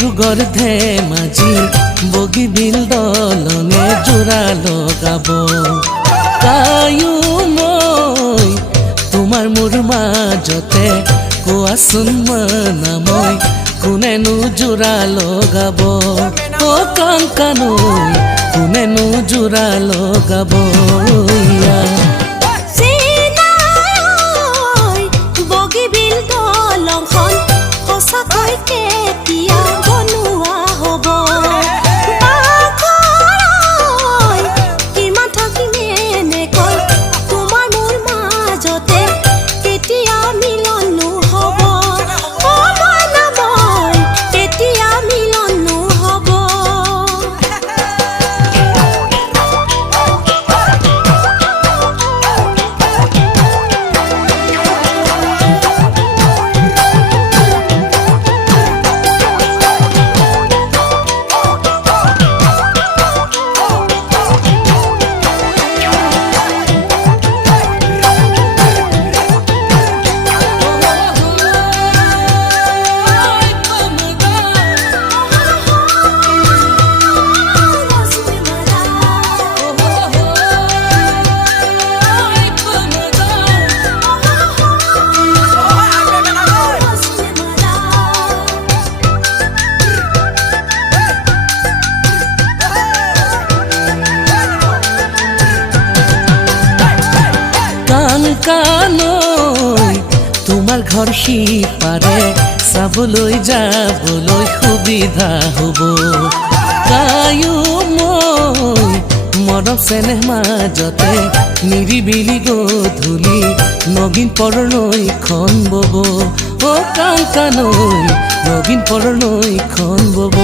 ডিব্ৰুগড় ধেমাজি বগীবিল দলঙে জোৰা লগাব কায়ো মই তোমাৰ মোৰ মাজতে কোৱাচোন মানা মই কোনেনো জোৰা লগাব অ কাংকানৈ কোনেনো জোৰা লগাব কাংকানৈ তোমাৰ ঘৰ সিপাৰে চাবলৈ যাবলৈ সুবিধা হ'ব কায়ো মই মৰম চেনেহ মাজতে নিৰিবিলি গধূলি নগিন পৰনৈখন বব অ কাংকানৈ নগিন পৰনৈখন বব